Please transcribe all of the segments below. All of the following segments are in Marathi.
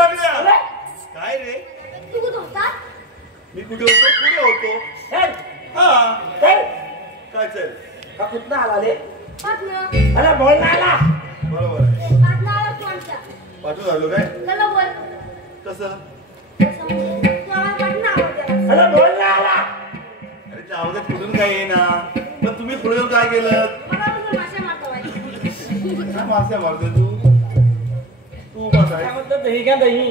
काय रे तू कुठं होता? मी कुठे होतो पुढे होतो हा काय चल का कुठं आला रे पाटणं. अरे बोल ना आला बरोबर आहे पाटणं आला तू आमच्या. पाठवून झालो काय चला बोल. कसं तू आम्हाला पाटणं आवडते. अरे बोल ना आला अरे त्या अवघात कुठून काय येईना पण तुम्ही पुढे येऊन काय केलं मला तुझं माशा मारतो बाई. काय मासे मारतोय तू तू बस काय आहे म्हणतो दही का दही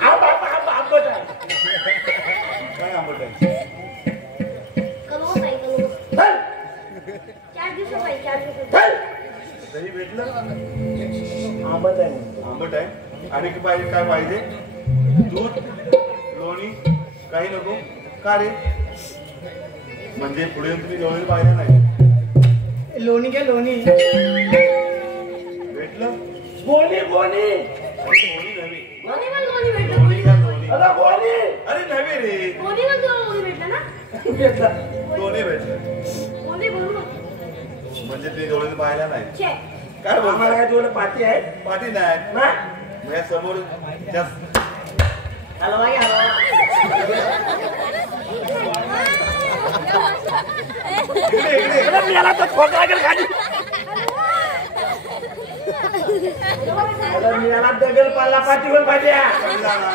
आव बाप आव बाप काय आंबट आहे कलवस आहे कलवस. चल 4 दिवस आहे 4 दिवस. चल दही भेटलं आंबट आहे आंबट आहे आणि काय पाहिजे दूध लोणी काही नको का रे म्हणजे पुढे येऊन तुम्ही लोणी पाहिलं नाही लोणी काय लोणी भेटलं गोणी गोणी लोणी नव्हे कोणी पण कोणी भेटलं लोणी कोणी. का लोणी अरे गोणी अरे नव्हे रे कोणी पण तुला कोणी भेटलं ना. लोणी भेटलं कोणी भरू नको. म्हणजे ते लोणी पाहिला नाही छे. काय आम्हाला बोलणार काय तुला पाठी आहे पाठी नाही ना माझ्या समोर जास्त हलवा घ्या हलवा इकडे इकडे अरे मी याला तर खोट लागेल खाली अरे मी याला दगड पाला पाठीवर पाहिजे कळला ना?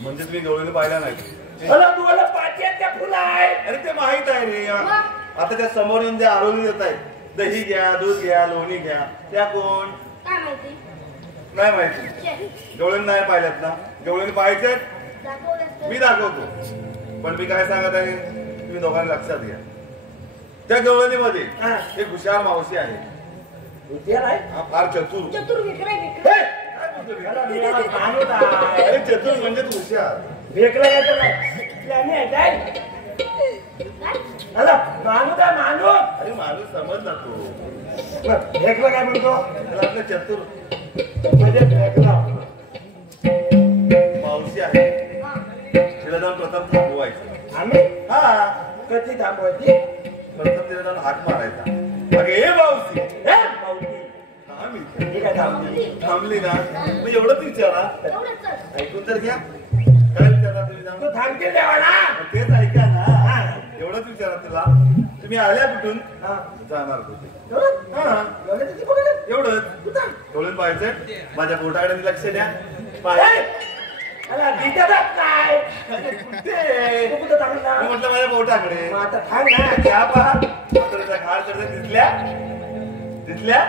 म्हणजे तुम्ही डोळ्याने पाहिला नाही अरे तुला पाठी आहे त्या फुला आहे अरे ते माहित आहे रे आता त्या समोर येऊन जे आरोग्य देत आहेत दही घ्या दूध घ्या लोणी घ्या त्या कोण काय माहिती. नाही माहिती छे. डोळ्याने नाही पाहिल्यात ना डोळ्याने पाहायचे दाखवलंस तर. मी दाखवतो पण मी काय सांगत आहे तुम्ही दोघांनी लक्षात घ्या त्या डोळ्यामध्ये हा. एक हुशार मावशी आहे हुशार आहे हा फार चतुर चतुर विक्रय विक्रय. हे! काय बोलतो मी? अरे मी याला मानत आहे अरे चतुर म्हणजे तू हुशार भेकला येतो काय प्लॅनी आहे काय काय? अरे मानूत आहे मानूत अरे माणूस समजला तो भेकला काय म्हणतो त्याला आपलं चतुर म्हणजे भेकला मावशी आहे हा. तिला जाऊन प्रथम थांबवायचं आम्ही हा कधी थांबवायची प्रथम तिला जाऊन हाक मारायचा अगे हे मावशी हे मावशी थांब ठीक आहे थांबली थांबली ना मग एवढंच विचारा एवढंच चल. ऐकून तर घ्या काय विचारा तुम्ही जाऊन तू थांबते देवा ना मग तेच ऐका ना एवढंच विचारा तिला तुम्ही आल्या कुठून हा. जाणार कुठे एवढं? हा एवढं तिथे कुठे गेलं? एवढंच डोळून पाहायचंय माझ्या बोटाकडे लक्ष द्या हे! पाय अरे दिसतच काय कुठे तू कुठं थांबला मी म्हटलं माझ्या बोटाकडे मग आता थांब ना त्या पहा म्हातारीचा घाड चढते दिसल्या दिसल्या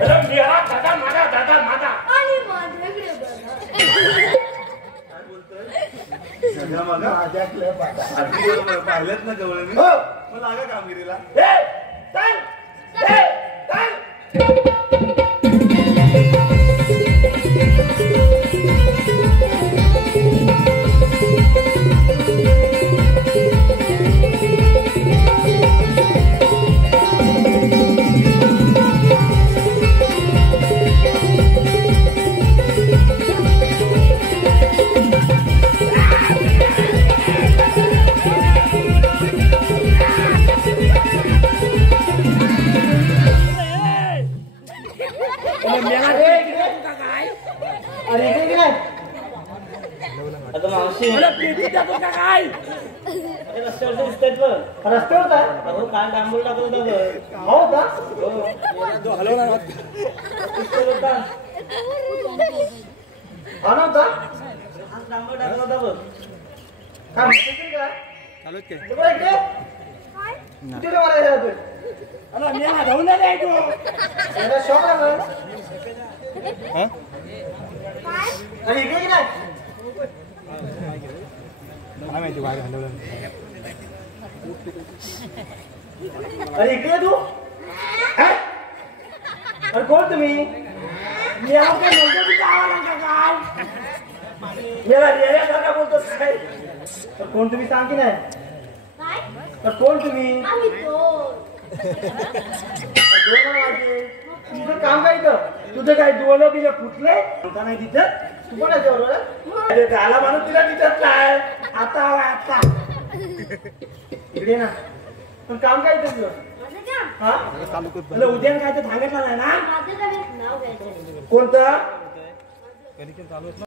अरे मेरा दादा माझा आणि मग वेगळे बघा. काय बोलतोय सगळ्या मागा माझ्याकडे बघा. आधी बरोबर पाहिलेत ना जवळ हो. मग लागा कामगिरीला हे! चल! हे! चल! मेला रे इकडे का काय अरे इकडे इकडे आता मावशी मला पेटी टाकू का काय अरे रस्त्यावर दिसतात बघ रस्त्यावर काय अहो काल डांबूळ टाकत होता बघ हो का दिसतोय होता हा नव्हता आज डांबूळ टाकत होता बघ काय म्हणते काय चालूच काय इकडे इकडे काय? कुठे मारायला जातोय अरे मेला जाऊन नाही तू मेला शॉप आहे हा काय? अरे इकडे नाही काय माहिती बाहेर हलवलं अरे इकडे तू हा? अरे कोण तुम्ही मी आहो काय म्हणतो तुझा आवाज का काय मेला रेड्यासारखा बोलतोस काय तर कोण तुम्ही सांग की नाही काय? तर कोण तुम्ही आम्ही दोन. तुझं काम काय इथं तुझं काय डोळं बिलं फुटले होता नाही तिथं तू कोणाच्या बरोबर त्याला माणूस तिला तिथंच काय आता हवा आता इकडे ना पण काम काय तुझं माझं काम हा चालू कर अरे उद्या काय ते सांगितलं नाही ना माझं काम नाव घ्यायचं कोणतं कधी चालू